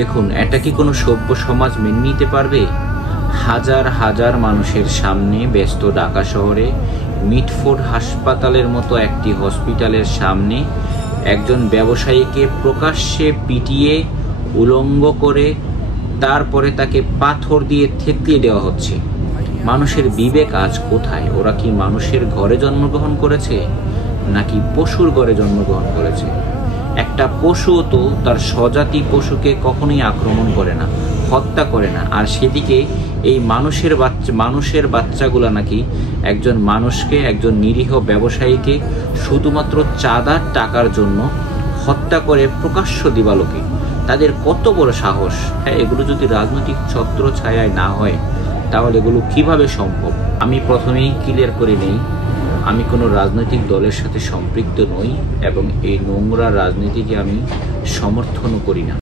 দেখুন, এটা কি কোনো সভ্য সমাজ মেনে নিতে পারবে? হাজার হাজার মানুষের সামনে ব্যস্ত ঢাকা শহরে মিটফোর্ড হাসপাতালের মতো একটি হসপিটালের সামনে একজন ব্যবসায়ীকে প্রকাশ্যে পিটিয়ে উলঙ্গ করে তারপরে তাকে পাথর দিয়ে থেতলিয়ে দেওয়া হচ্ছে। মানুষের বিবেক আজ কোথায়? ওরা কি মানুষের ঘরে জন্মগ্রহণ করেছে নাকি পশুর ঘরে জন্মগ্রহণ করেছে? একটা পশু তো তার স্বজাতি পশুকে কখনোই আক্রমণ করে না, হত্যা করে না। আর সেদিকে এই মানুষের বাচ্চাগুলা নাকি একজন মানুষকে, একজন নিরীহ ব্যবসায়ীকে শুধুমাত্র চাঁদার টাকার জন্য হত্যা করে প্রকাশ্য দিবালোকে। তাদের কত বড় সাহস! হ্যাঁ, এগুলো যদি রাজনৈতিক ছত্র ছায়ায় না হয় তাহলে এগুলো কিভাবে সম্ভব? আমি প্রথমেই ক্লিয়ার করে নেই, আমি কোনো রাজনৈতিক দলের সাথে সম্পৃক্ত নই এবং এই নোংরা রাজনীতিকে আমি সমর্থনও করি না।